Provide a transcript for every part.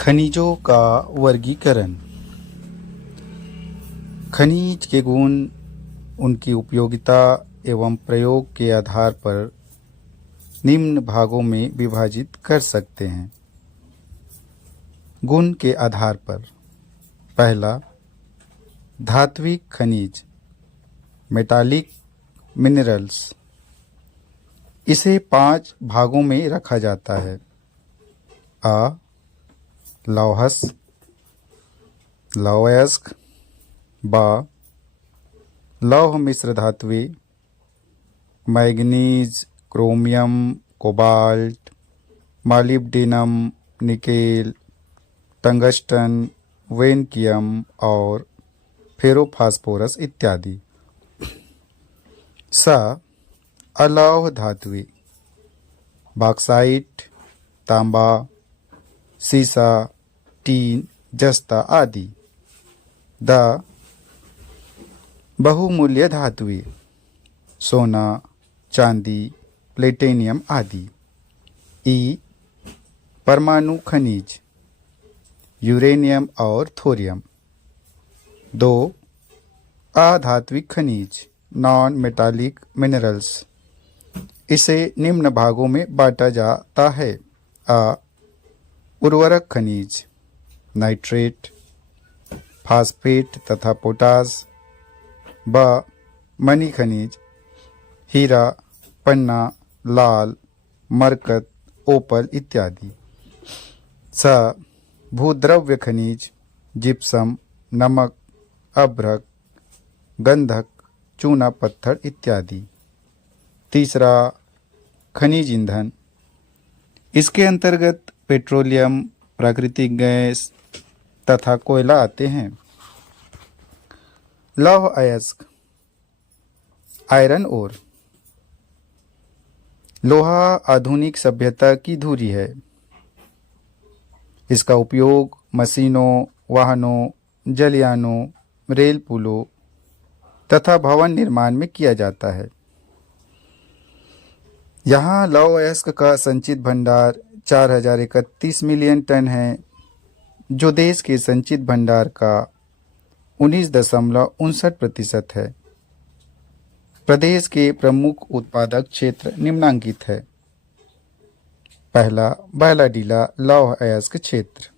खनिजों का वर्गीकरण। खनिज के गुण उनकी उपयोगिता एवं प्रयोग के आधार पर निम्न भागों में विभाजित कर सकते हैं। गुण के आधार पर पहला, धात्विक खनिज मेटालिक मिनरल्स। इसे 5 भागों में रखा जाता है। अ लौहस लौहयस्क, ब लौह मिश्र धातुएं manganese, chromium, cobalt, molybdenum, nickel, tungsten, वेनकियम और फेरोफास्फोरस इत्यादि। स अलौह धातुएं बॉक्साइट, तांबा, सीसा, टीन, जस्ता आदि। द बहुमूल्य धातुएं सोना, चांदी, प्लेटिनियम आदि। ई परमाणु खनिज यूरेनियम और थोरियम। 2 अधात्विक खनिज नॉन मेटालिक मिनरल्स। इसे निम्न भागों में बांटा जाता है। अ उर्वरक खनिज नाइट्रेट, फास्फेट तथा पोटास। ब मणि खनिज हीरा, पन्ना, लाल, मरकत, ओपल इत्यादि। स भूद्रव्य खनिज जिप्सम, नमक, अभ्रक, गंधक, चूना पत्थर इत्यादि। तीसरा, खनिज ईंधन। इसके अंतर्गत पेट्रोलियम, प्राकृतिक गैस तथा कोयला आते हैं। लौह अयस्क आयरन ओर। लोहा आधुनिक सभ्यता की धुरी है। इसका उपयोग मशीनों, वाहनों, जलयानों, रेल पुलों तथा भवन निर्माण में किया जाता है। यहाँ लौह अयस्क का संचित भंडार 4031 मिलियन टन है, जो देश के संचित भंडार का 19.59% है। प्रदेश के प्रमुख उत्पादक क्षेत्र निम्नांकित है। पहला, बैलाडीला लौह अयस्क क्षेत्र।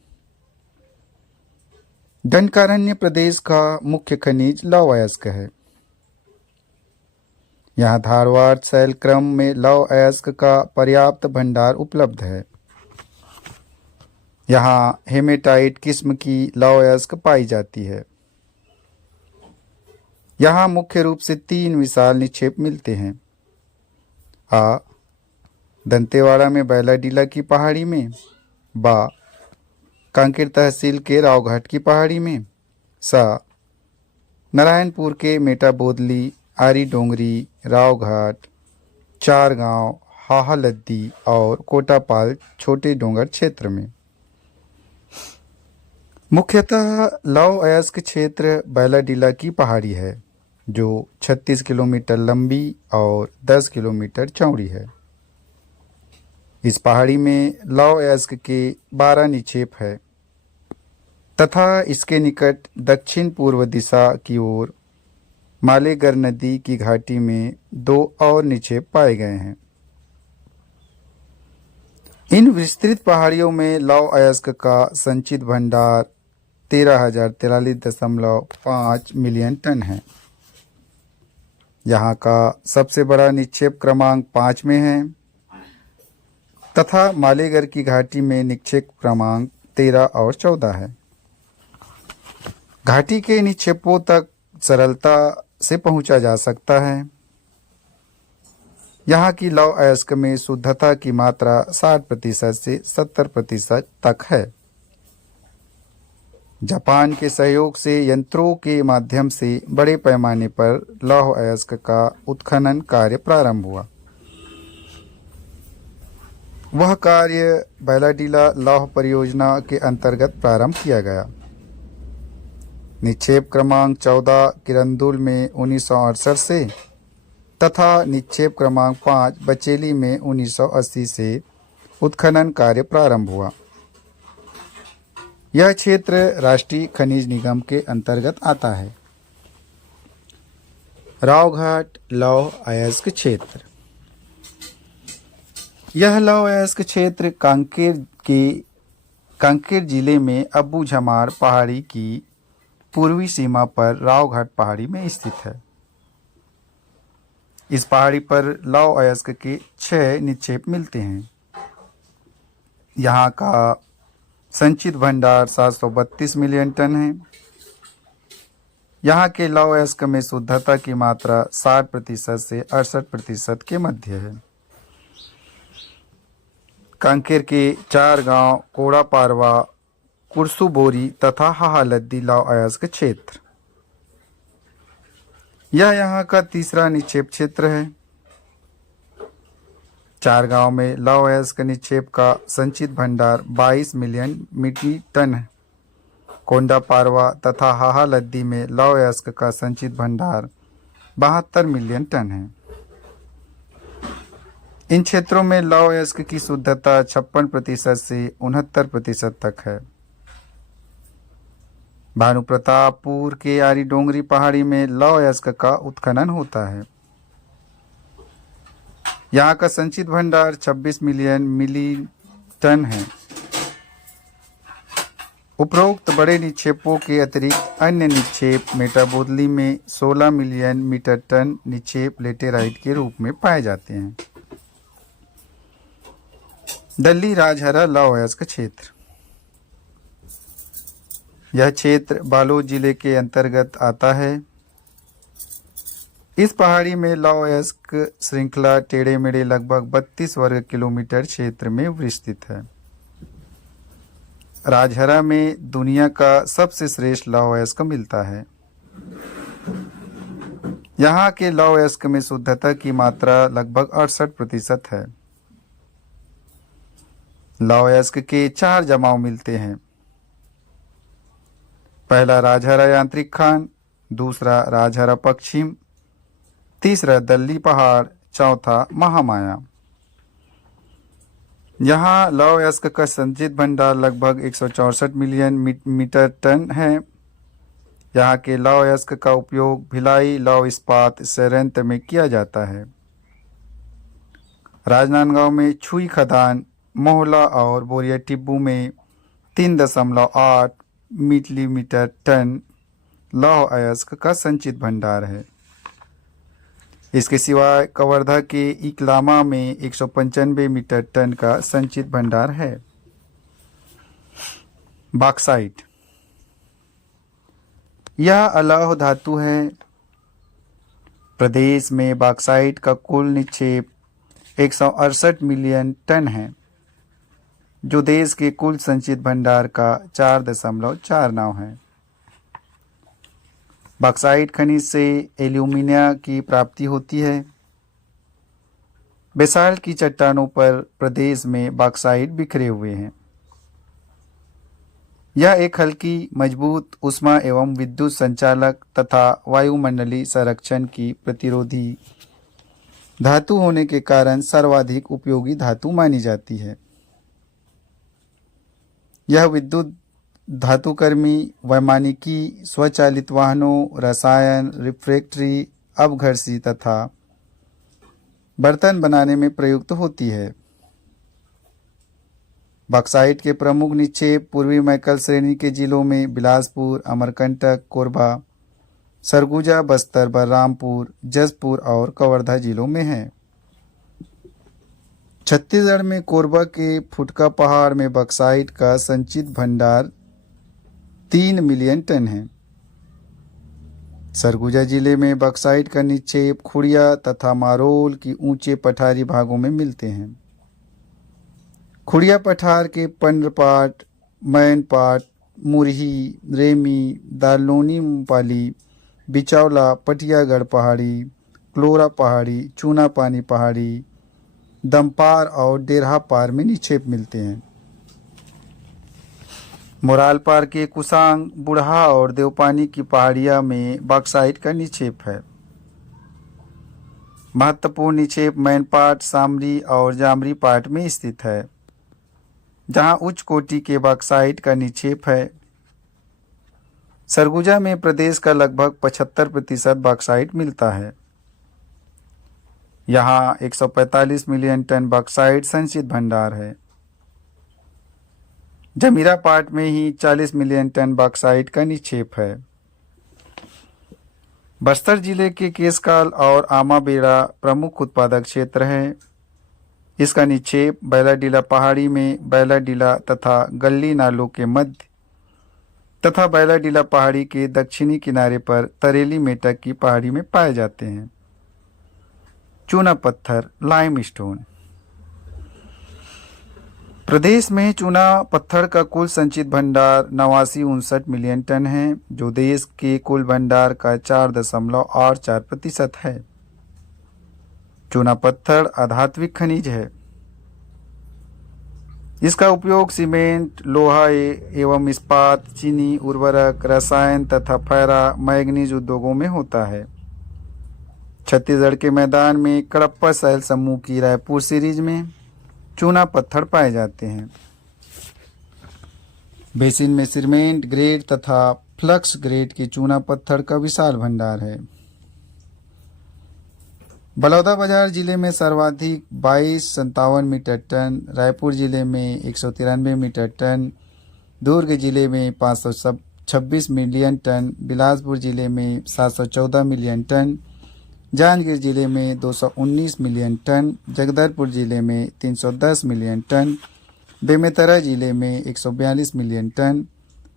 दंडकारण्य प्रदेश का मुख्य खनिज लौह अयस्क है। यहाँ धारवाड़ शैल क्रम में लौह अयस्क का पर्याप्त भंडार उपलब्ध है। यहाँ हेमेटाइट किस्म की लौह अयस्क पाई जाती है। यहाँ मुख्य रूप से 3 विशाल निक्षेप मिलते हैं। आ दंतेवाड़ा में बैलाडीला की पहाड़ी में। बा कांकेर तहसील के रावघाट की पहाड़ी में। सा नारायणपुर के मेटा बोदली, आरी डोंगरी, रावघाट, चार गांव, हाहालद्दी और कोटापाल छोटे डोंगर क्षेत्र में। मुख्यतः लौह अयस्क क्षेत्र बैलाडीला की पहाड़ी है, जो 36 किलोमीटर लंबी और 10 किलोमीटर चौड़ी है। इस पहाड़ी में लौह अयस्क के 12 निक्षेप है तथा इसके निकट दक्षिण पूर्व दिशा की ओर मालेगर नदी की घाटी में 2 और निक्षेप पाए गए हैं। इन विस्तृत पहाड़ियों में लौह अयस्क का संचित भंडार 13,043.5 मिलियन टन है। यहाँ का सबसे बड़ा निक्षेप क्रमांक 5 में है तथा मालेगर की घाटी में निक्षेप क्रमांक 13 और 14 है। घाटी के निक्षेपों तक सरलता से पहुंचा जा सकता है। यहाँ की लौह अयस्क में शुद्धता की मात्रा 60% से 70% तक है। जापान के सहयोग से यंत्रों के माध्यम से बड़े पैमाने पर लौह अयस्क का उत्खनन कार्य प्रारंभ हुआ। वह कार्य बैलाडीला लौह परियोजना के अंतर्गत प्रारंभ किया गया। निक्षेप क्रमांक 14 किरंदुल में 1968 से तथा निक्षेप क्रमांक 5 बचेली में 1980 से उत्खनन कार्य प्रारंभ हुआ। यह क्षेत्र राष्ट्रीय खनिज निगम के अंतर्गत आता है। रावघाट लौह अयस्क क्षेत्र। यह लौह अयस्क क्षेत्र कांकेर जिले में अब्बू झमार पहाड़ी की पूर्वी सीमा पर रावघाट पहाड़ी में स्थित है। इस पहाड़ी पर लौह अयस्क के 6 निक्षेप मिलते हैं। यहाँ का संचित भंडार 732 मिलियन टन है। यहाँ के लौह अयस्क में शुद्धता की मात्रा 60% से 68% के मध्य है। कांकेर के 4 गांव कोड़ा पारवा, कुरसू बोरी तथा हाहालद्दी लौह अयस्क क्षेत्र। यह यहाँ का तीसरा निक्षेप क्षेत्र है। 4 गांव में लौह अयस्क निक्षेप का संचित भंडार 22 मिलियन मीट्रिक टन है। कोंडा पारवा तथा हाहालद्दी में लौह अयस्क का संचित भंडार 72 मिलियन टन है। इन क्षेत्रों में लौह अयस्क की शुद्धता 56% से 69% तक है। भानु प्रतापपुर के आरी डोंगरी पहाड़ी में लौह अयस्क का उत्खनन होता है। यहाँ का संचित भंडार 26 मिलियन मिली टन है। उपरोक्त बड़े निक्षेपों के अतिरिक्त अन्य निक्षेप मेटाबोदली में 16 मिलियन मीटर टन निक्षेप लेटेराइट के रूप में पाए जाते हैं। दल्ली राजहरा लौह अयस्क क्षेत्र। यह क्षेत्र बालोद जिले के अंतर्गत आता है। इस पहाड़ी में लौह अयस्क श्रृंखला टेढ़े मेढ़े लगभग 32 वर्ग किलोमीटर क्षेत्र में विस्तृत है। राजहरा में दुनिया का सबसे श्रेष्ठ लौह अयस्क मिलता है। यहाँ के लौह अयस्क में शुद्धता की मात्रा लगभग 68% है। लौह अयस्क के 4 जमाव मिलते हैं। पहला राजहरा यांत्रिक खान, दूसरा राजहरा पश्चिम, तीसरा दल्ली पहाड़, चौथा महामाया। यहाँ लौह अयस्क का संचित भंडार लगभग 164 मिलियन मीटर टन है। यहाँ के लौह अयस्क का उपयोग भिलाई लौह इस्पात संयंत्र में किया जाता है। राजनांदगांव में छुई खदान, मोहला और बोरिया टिब्बू में 3.8 मिलीमीटर टन लौह अयस्क का संचित भंडार है। इसके सिवाय कवर्धा के इकलामा में 195 मीटर टन का संचित भंडार है। बॉक्साइट। यह अलौह धातु है। प्रदेश में बॉक्साइट का कुल निक्षेप 168 मिलियन टन है, जो देश के कुल संचित भंडार का 4.49 है। बॉक्साइट खनिज से एल्यूमिनियम की प्राप्ति होती है। बेसाल्ट की चट्टानों पर प्रदेश में बॉक्साइट बिखरे हुए हैं। यह एक हल्की, मजबूत, ऊष्मा एवं विद्युत संचालक तथा वायुमंडलीय संरक्षण की प्रतिरोधी धातु होने के कारण सर्वाधिक उपयोगी धातु मानी जाती है। यह विद्युत धातुकर्मी, वैमानिकी, स्वचालित वाहनों, रसायन, रिफ्रैक्टरी, अपघर्षी तथा बर्तन बनाने में प्रयुक्त होती है। बॉक्साइट के प्रमुख निक्षेप पूर्वी मैकल श्रेणी के जिलों में बिलासपुर, अमरकंटक, कोरबा, सरगुजा, बस्तर, बलरामपुर, जसपुर और कवर्धा जिलों में हैं। छत्तीसगढ़ में कोरबा के फुटका पहाड़ में बॉक्साइट का संचित भंडार 3 मिलियन टन है। सरगुजा जिले में बॉक्साइट का निक्षेप खुड़िया तथा मारोल की ऊंचे पठारी भागों में मिलते हैं। खुड़िया पठार के पंडरपाट, मैनपाट, मुरही, रेमी, दालनोनी, मुपाली, बिचौला, पटियागढ़ पहाड़ी, क्लोरा पहाड़ी, चूना पानी पहाड़ी, दमपार और डेरहा पार में निक्षेप मिलते हैं। मोरालपार के कुसांग, बुढ़ा और देवपानी की पहाड़ियां में बॉक्साइट का निक्षेप है। महत्वपूर्ण निक्षेप मैनपाट, सामरी और जामरी पाट में स्थित है। जहां उच्च कोटि के बॉक्साइट का निक्षेप है। सरगुजा में प्रदेश का लगभग 75% बॉक्साइट मिलता है। यहाँ 145 मिलियन टन बॉक्साइट संचित भंडार है। जमीरापाट में ही 40 मिलियन टन बॉक्साइट का निक्षेप है। बस्तर जिले के केसकाल और आमाबेड़ा प्रमुख उत्पादक क्षेत्र है। इसका निक्षेप बैलाडीला पहाड़ी में बैलाडीला तथा गल्ली नालों के मध्य तथा बैलाडीला पहाड़ी के दक्षिणी किनारे पर तरेली मेटक की पहाड़ी में पाए जाते हैं। चूना पत्थर लाइमस्टोन। प्रदेश में चूना पत्थर का कुल संचित भंडार 89-59 मिलियन टन है, जो देश के कुल भंडार का 4.84% है। चूना पत्थर अधात्विक खनिज है। इसका उपयोग सीमेंट, लोहा एवं इस्पात, चीनी, उर्वरक, रसायन तथा फैरा मैग्नीज उद्योगों में होता है। छत्तीसगढ़ के मैदान में कडप्पा शैल समूह की रायपुर सीरीज में चूना पत्थर पाए जाते हैं। बेसिन में सीमेंट ग्रेड तथा फ्लक्स ग्रेड के चूना पत्थर का विशाल भंडार है। बलौदाबाजार जिले में सर्वाधिक 2257 मीटर टन, रायपुर जिले में 193 मीटर टन, दुर्ग जिले में 526 मिलियन टन, बिलासपुर जिले में 714 मिलियन टन, जांजगीर जिले में 219 मिलियन टन, जगदलपुर जिले में 310 मिलियन टन, बेमेतरा जिले में 142 मिलियन टन,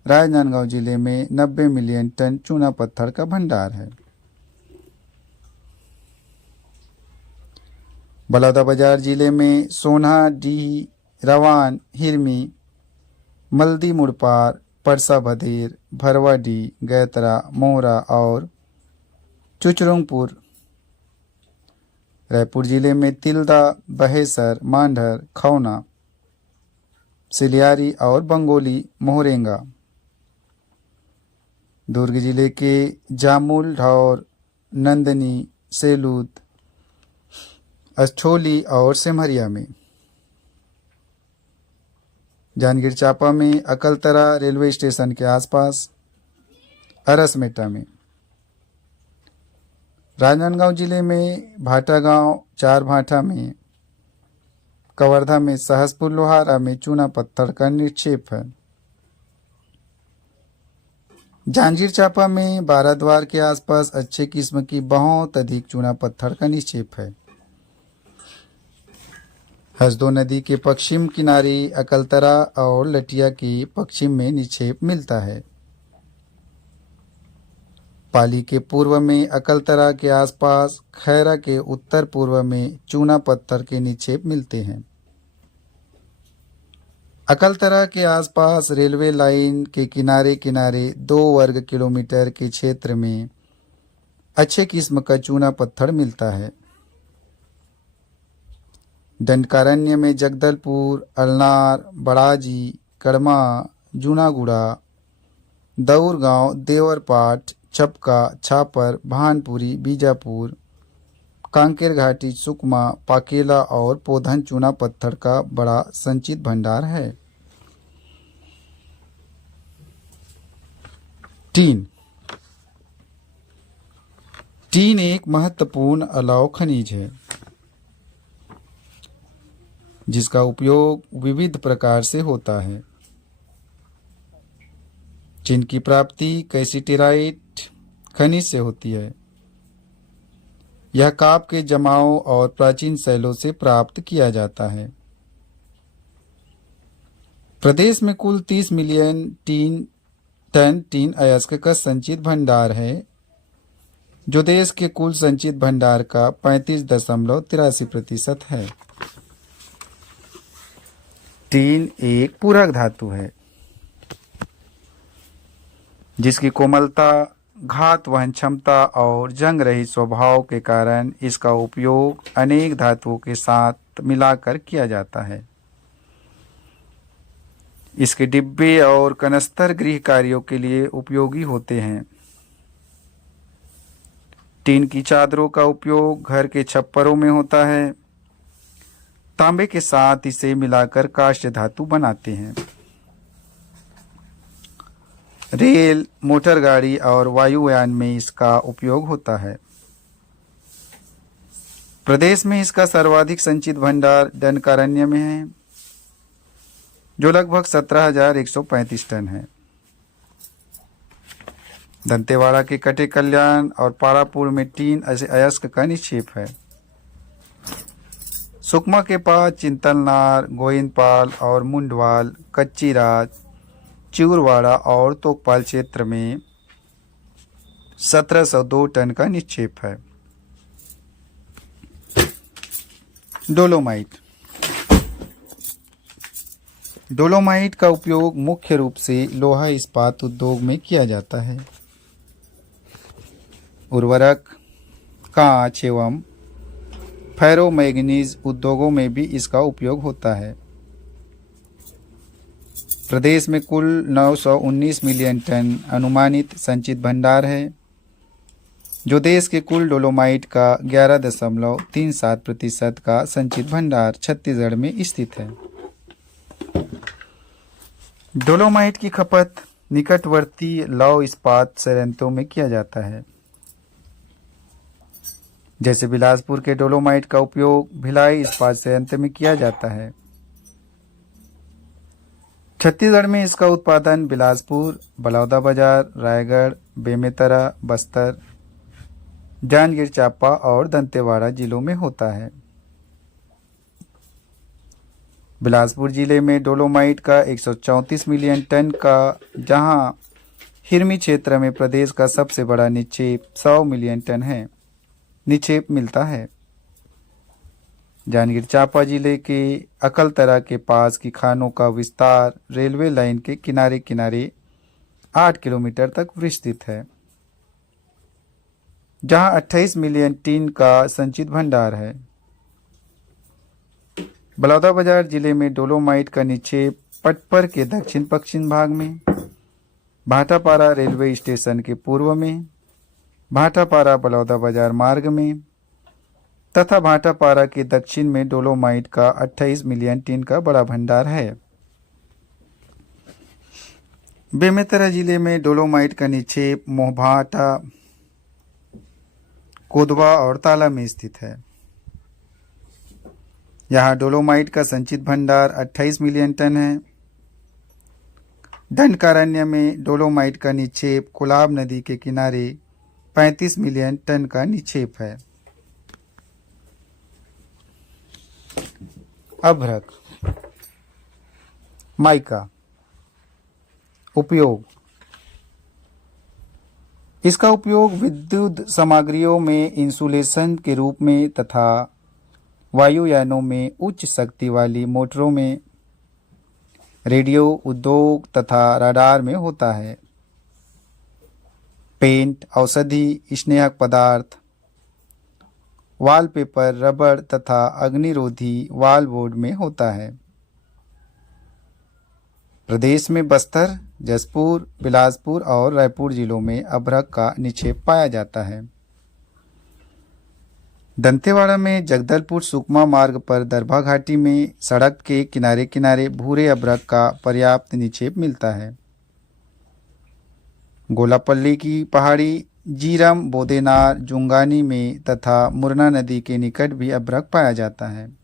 राजनांदगांव जिले में 90 मिलियन टन चूना पत्थर का भंडार है। बलौदाबाजार जिले में सोना, डीह, रवान, हिरमी, मल्दी मुड़पार, परसा भदेर, भरवाडी, गैतरा, मोहरा और चुचरुंगपुर। रायपुर जिले में तिल्दा, बहेसर, मांढर, खौना, सिलियारी और बंगोली मोहरेंगा। दुर्ग जिले के जामुल, ढौर, नंदनी, सेलूद, अछोली और सिमरिया में। जांजगीर चांपा में अकलतरा रेलवे स्टेशन के आसपास, अरसमेटा में। राजनांदगांव जिले में भाटागांव, चारभाठा में, कवर्धा में, सहसपुर लोहारा में चूना पत्थर का निक्षेप है। जांजगीर चांपा में बाराद्वार के आसपास अच्छे किस्म की बहुत अधिक चूना पत्थर का निक्षेप है। हसदो नदी के पश्चिम किनारे अकलतरा और लटिया के पश्चिम में निक्षेप मिलता है। पाली के पूर्व में अकलतरा के आसपास, खैरा के उत्तर पूर्व में चूना पत्थर के निक्षेप मिलते हैं। अकलतरा के आसपास रेलवे लाइन के किनारे किनारे 2 वर्ग किलोमीटर के क्षेत्र में अच्छे किस्म का चूना पत्थर मिलता है। दंडकारण्य में जगदलपुर, अल्नार, बड़ाजी, कड़मा, जूनागुड़ा, दौरगांव, देवरपाट, चपका, छापर, भानपुरी, बीजापुर, कांकेर घाटी, सुकमा, पाकेला और पोधन चूना पत्थर का बड़ा संचित भंडार है। टीन। टीन एक महत्वपूर्ण अलौह खनिज है जिसका उपयोग विविध प्रकार से होता है। टीन की प्राप्ति कैसिटेराइट खनिज से होती है। यह काप के जमाव और प्राचीन शैलों से प्राप्त किया जाता है। प्रदेश में कुल 30 मिलियन टन टीन अयस्क का संचित भंडार है, जो देश के कुल संचित भंडार का 35.83% है। टीन एक पूरक धातु है जिसकी कोमलता, घात वहन क्षमता और जंग रहित स्वभाव के कारण इसका उपयोग अनेक धातुओं के साथ मिलाकर किया जाता है। इसके डिब्बे और कनस्तर गृह कार्यों के लिए उपयोगी होते हैं। टीन की चादरों का उपयोग घर के छप्परों में होता है। तांबे के साथ इसे मिलाकर काष्ठ धातु बनाते हैं। रेल, मोटर गाड़ी और वायुयान में इसका उपयोग होता है। प्रदेश में इसका सर्वाधिक संचित भंडार दंडकारण्य में है, जो लगभग 17,135 टन है। दंतेवाड़ा के कटे कल्याण और पारापुर में 3 अयस्क का निक्षेप है। सुकमा के पास चिंतलनार, गोविंदपाल और मुंडवाल, कच्चीराज, चिउरवाड़ा और तोकपाल क्षेत्र में 1702 टन का निक्षेप है। डोलोमाइट। डोलोमाइट का उपयोग मुख्य रूप से लोहा इस्पात उद्योग में किया जाता है। उर्वरक, कांच एवं फेरोमैग्नीज उद्योगों में भी इसका उपयोग होता है। प्रदेश में कुल 919 मिलियन टन अनुमानित संचित भंडार है, जो देश के कुल डोलोमाइट का 11.37% का संचित भंडार छत्तीसगढ़ में स्थित है। डोलोमाइट की खपत निकटवर्ती लौह इस्पात संयंत्रों में किया जाता है, जैसे बिलासपुर के डोलोमाइट का उपयोग भिलाई इस्पात संयंत्र में किया जाता है। छत्तीसगढ़ में इसका उत्पादन बिलासपुर, बलौदाबाजार, रायगढ़, बेमेतरा, बस्तर, जांजगीर चांपा और दंतेवाड़ा जिलों में होता है। बिलासपुर जिले में डोलोमाइट का 134 मिलियन टन का, जहां हिरमी क्षेत्र में प्रदेश का सबसे बड़ा निक्षेप 100 मिलियन टन है, निक्षेप मिलता है। जांजगीर चांपा जिले के अकलतरा के पास की खानों का विस्तार रेलवे लाइन के किनारे किनारे 8 किलोमीटर तक विस्तृत है, जहां 28 मिलियन टीन का संचित भंडार है। बलौदाबाजार जिले में डोलोमाइट का निक्षेप पटपर के दक्षिण पश्चिम भाग में, भाटापारा रेलवे स्टेशन के पूर्व में, भाटापारा बलौदाबाजार मार्ग में तथा भाटापारा के दक्षिण में डोलोमाइट का 28 मिलियन टीन का बड़ा भंडार है। बेमेतरा जिले में डोलोमाइट का निक्षेप मोहभाटा, कोदवा और ताला में स्थित है। यहाँ डोलोमाइट का संचित भंडार 28 मिलियन टन है। दंडकारण्य में डोलोमाइट का निक्षेप कोलाब नदी के किनारे 35 मिलियन टन का निक्षेप है। अभ्रक, माइका। उपयोग। इसका उपयोग विद्युत सामग्रियों में इंसुलेशन के रूप में तथा वायुयानों में उच्च शक्ति वाली मोटरों में, रेडियो उद्योग तथा रडार में होता है। पेंट, औषधि, स्नेहक पदार्थ, वॉलपेपर, रबड़ तथा अग्निरोधी वॉलबोर्ड में होता है। प्रदेश में बस्तर, जसपुर, बिलासपुर और रायपुर जिलों में अभ्रक का निक्षेप पाया जाता है। दंतेवाड़ा में जगदलपुर सुकमा मार्ग पर दरभा घाटी में सड़क के किनारे किनारे भूरे अभ्रक का पर्याप्त निक्षेप मिलता है। गोलापल्ली की पहाड़ी, जीरम, बोदेनार, जुंगानी में तथा मुरना नदी के निकट भी अभ्रक पाया जाता है।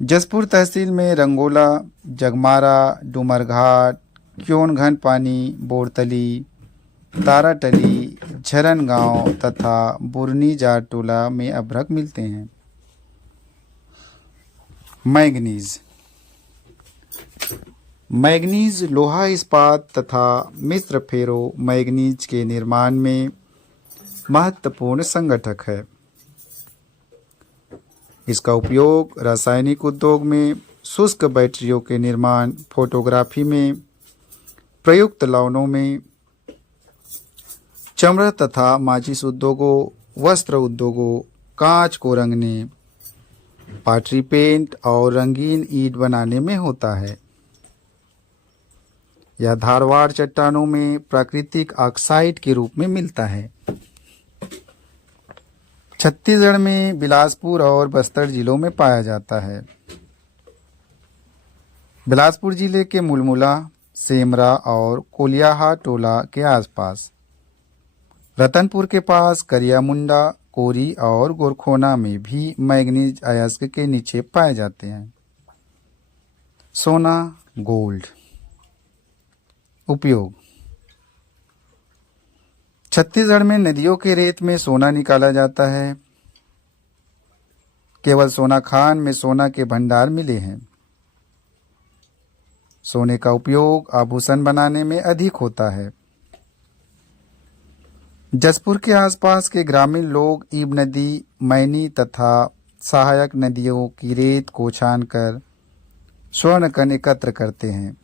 जसपुर तहसील में रंगोला, जगमारा, डूमरघाट, क्योन पानी, बोरतली, ताराटली, झरन गांव तथा बुरनी जाटोला में अभ्रक मिलते हैं। मैग्नीज। मैग्नीज लोहा इस्पात तथा मिश्र फेरो मैग्नीज के निर्माण में महत्वपूर्ण संगठक है। इसका उपयोग रासायनिक उद्योग में, शुष्क बैटरियों के निर्माण, फोटोग्राफी में, प्रयुक्त लवणों में, चमड़ा तथा माचिस उद्योगों, वस्त्र उद्योगों, कांच को रंगने, पाटरी पेंट और रंगीन ईंट बनाने में होता है। यह धारवाड़ चट्टानों में प्राकृतिक ऑक्साइड के रूप में मिलता है। छत्तीसगढ़ में बिलासपुर और बस्तर जिलों में पाया जाता है। बिलासपुर जिले के मुलमुला, सेमरा और कोलियाहा टोला के आसपास, रतनपुर के पास करियामुंडा, कोरी और गोरखोना में भी मैग्नीज अयस्क के निक्षेप पाए जाते हैं। सोना, गोल्ड। उपयोग: छत्तीसगढ़ में नदियों के रेत में सोना निकाला जाता है। केवल सोना खान में सोना के भंडार मिले हैं। सोने का उपयोग आभूषण बनाने में अधिक होता है। जसपुर के आसपास के ग्रामीण लोग ईब नदी, मैनी तथा सहायक नदियों की रेत को छानकर स्वर्ण कण एकत्र करते हैं।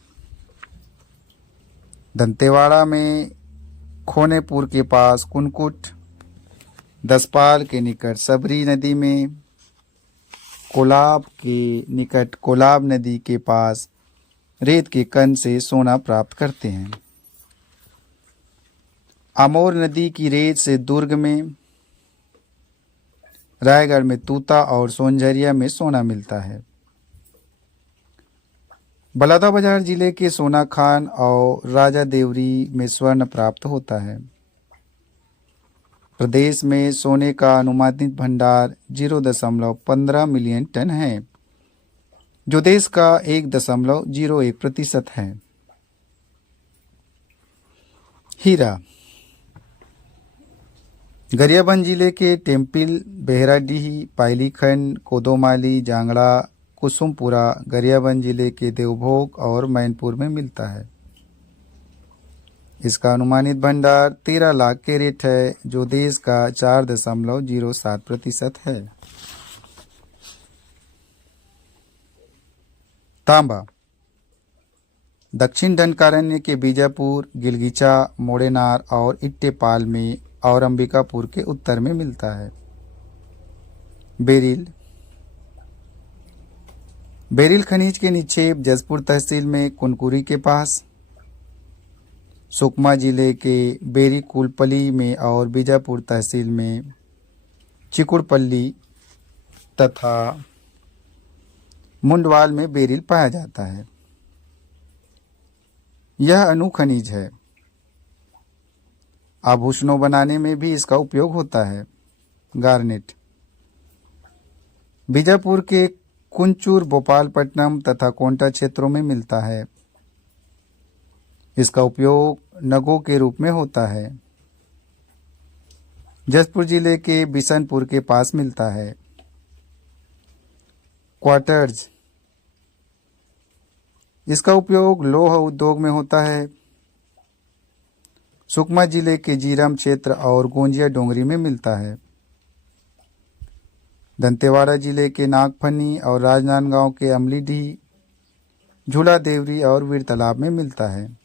दंतेवाड़ा में खोनेपुर के पास कुनकुट, दसपाल के निकट सबरी नदी में, कोलाब के निकट कोलाब नदी के पास रेत के कण से सोना प्राप्त करते हैं। आमोर नदी की रेत से दुर्ग में, रायगढ़ में तूता और सोनझरिया में सोना मिलता है। बलौदाबाजार जिले के सोना खान और राजा देवरी में स्वर्ण प्राप्त होता है। प्रदेश में सोने का अनुमानित भंडार 0.15 मिलियन टन है, जो देश का 1.01% है। हीरा: गरियाबंद जिले के टेम्पिल, बेहराडीही, पायलीखंड, कोदोमाली, जांगड़ा, कुसुमपुरा गरियाबंद जिले के देवभोग और मैनपुर में मिलता है। इसका अनुमानित भंडार 13 लाख कैरेट है, जो देश का 4.07% है। तांबा: दक्षिण दंडकारण्य के बीजापुर, गिलगिचा, मोड़ेनार और इट्टेपाल में और अंबिकापुर के उत्तर में मिलता है। बेरिल: बेरिल खनिज के निक्षेप जसपुर तहसील में कुनकुरी के पास, सुकमा जिले के बेरीकुलपल्ली में और बीजापुर तहसील में चिकुड़पल्ली तथा मुंडवाल में बेरिल पाया जाता है। यह अणु खनिज है। आभूषणों बनाने में भी इसका उपयोग होता है। गार्नेट: बीजापुर के कुंचूर, भोपालपट्टनम तथा कोंटा क्षेत्रों में मिलता है। इसका उपयोग नगों के रूप में होता है। जसपुर जिले के बिशनपुर के पास मिलता है। क्वार्टर्ज: इसका उपयोग लौह उद्योग में होता है। सुकमा जिले के जीरम क्षेत्र और गोंजिया डोंगरी में मिलता है। दंतेवाड़ा जिले के नागफनी और राजनांदगांव के अमलीडीह, झूला देवरी और वीर तालाब में मिलता है।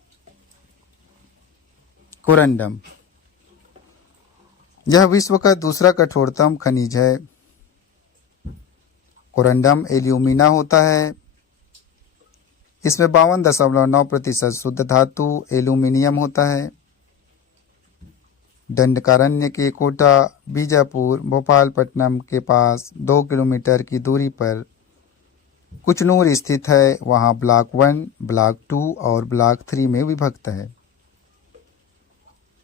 कोरंडम: यह विश्व का दूसरा कठोरतम खनिज है। कोरंडम एल्यूमिना होता है। इसमें 52.9% शुद्ध धातु एल्यूमिनियम होता है। दंडकारण्य के कोटा, बीजापुर, भोपालपट्टनम के पास 2 किलोमीटर की दूरी पर कुचनूर स्थित है। वहाँ ब्लॉक 1, ब्लॉक 2 और ब्लॉक 3 में विभक्त है।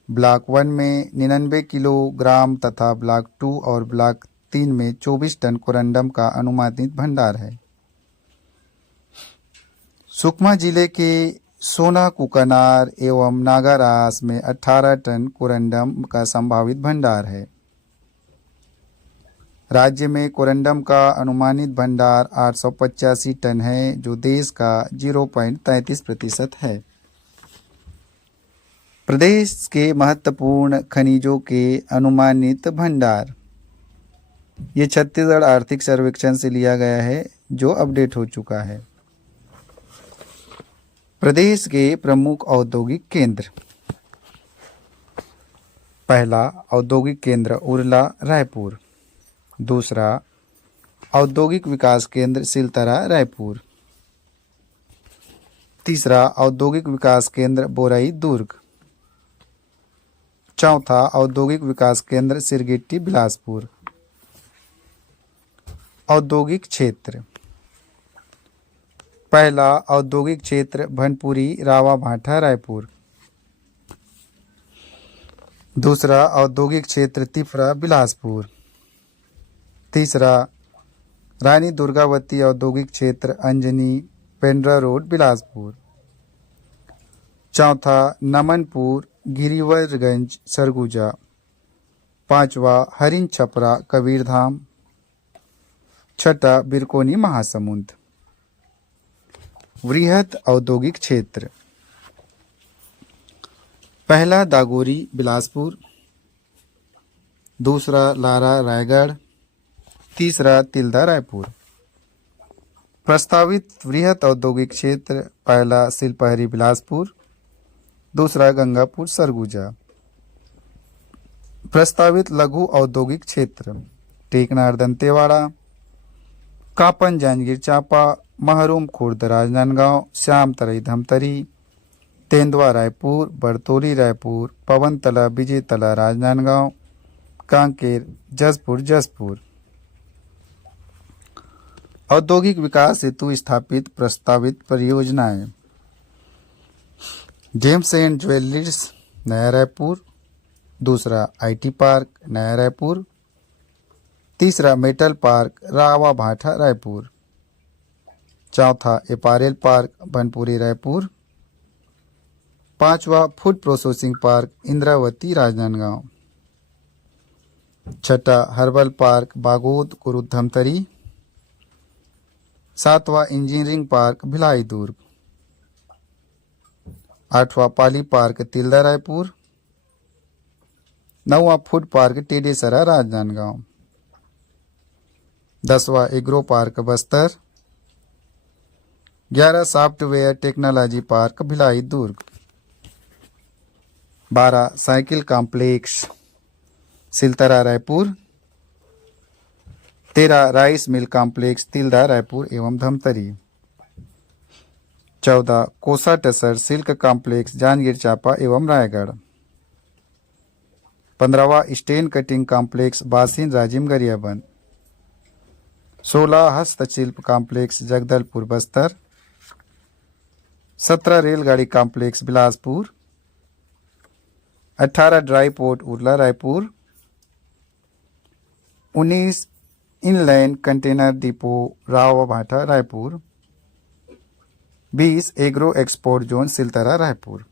ब्लॉक 1 में 99 किलोग्राम तथा ब्लॉक 2 और ब्लॉक 3 में 24 टन कोरंडम का अनुमानित भंडार है। सुकमा जिले के सोना कुकनार एवं नागारास में 18 टन कोरंडम का संभावित भंडार है। राज्य में कोरंडम का अनुमानित भंडार 885 टन है, जो देश का 0.33% है। प्रदेश के महत्वपूर्ण खनिजों के अनुमानित भंडार। ये छत्तीसगढ़ आर्थिक सर्वेक्षण से लिया गया है, जो अपडेट हो चुका है। प्रदेश के प्रमुख औद्योगिक केंद्र। पहला औद्योगिक केंद्र उरला, रायपुर। दूसरा औद्योगिक विकास केंद्र सिलतरा, रायपुर। तीसरा औद्योगिक विकास केंद्र बोरई, दुर्ग। चौथा औद्योगिक विकास केंद्र सिरगिट्टी, बिलासपुर। औद्योगिक क्षेत्र। पहला औद्योगिक क्षेत्र भनपुरी रावा भाठा रायपुर। दूसरा औद्योगिक क्षेत्र तिफरा बिलासपुर। तीसरा रानी दुर्गावती औद्योगिक क्षेत्र अंजनी पेंड्रा रोड बिलासपुर। चौथा नमनपुर गिरिवरगंज सरगुजा। पांचवा हरिन छपरा कबीरधाम। छठा बिरकोनी महासमुंद। वृहद औद्योगिक क्षेत्र। पहला दागोरी बिलासपुर। दूसरा लारा रायगढ़। तीसरा तिल्दा रायपुर। प्रस्तावित वृहद औद्योगिक क्षेत्र पहला सिलपहरी बिलासपुर। दूसरा गंगापुर सरगुजा। प्रस्तावित लघु औद्योगिक क्षेत्र टेकनार दंतेवाड़ा, कापन जांजगीर चांपा, महरूम खुर्द राजनांदगांव, श्याम तरई धमतरी, तेंदुआ रायपुर, बरतौली रायपुर, पवनतला विजयतला राजनांदगांव, कांकेर जसपुर जसपुर। औद्योगिक विकास हेतु स्थापित प्रस्तावित परियोजनाएं जेम्स एंड ज्वेलर्स नया रायपुर। दूसरा आईटी पार्क नया रायपुर। तीसरा मेटल पार्क रावा भाठा रायपुर। चौथा एपारेल पार्क बनपुरी रायपुर। पांचवा food processing park Indravati Rajnandgaon. छठा हर्बल पार्क बागोद कुरुद धमतरी। सातवां इंजीनियरिंग पार्क भिलाई दुर्ग। आठवां पाली पार्क तिल्दा रायपुर। नौवां फूड पार्क टेडेसरा राजनांदगांव। 10वां agro park Bastar. 11 software technology park Bhilai Durg. 12 cycle complex Siltara Raipur. 13 rice mill complex Tilda Raipur एवं धमतरी। 14 कोसा टसर सिल्क कॉम्प्लेक्स जांजगीर चांपा एवं रायगढ़। 15वां stone cutting complex Basin Rajim Gariaband. 16 हस्तशिल्प कॉम्प्लेक्स जगदलपुर बस्तर। 17 रेलगाड़ी complex Bilaspur. 18 dry port Urla Raipur. 19 inland container depot Rawabhata Raipur. 20 agro export zone Siltara Raipur.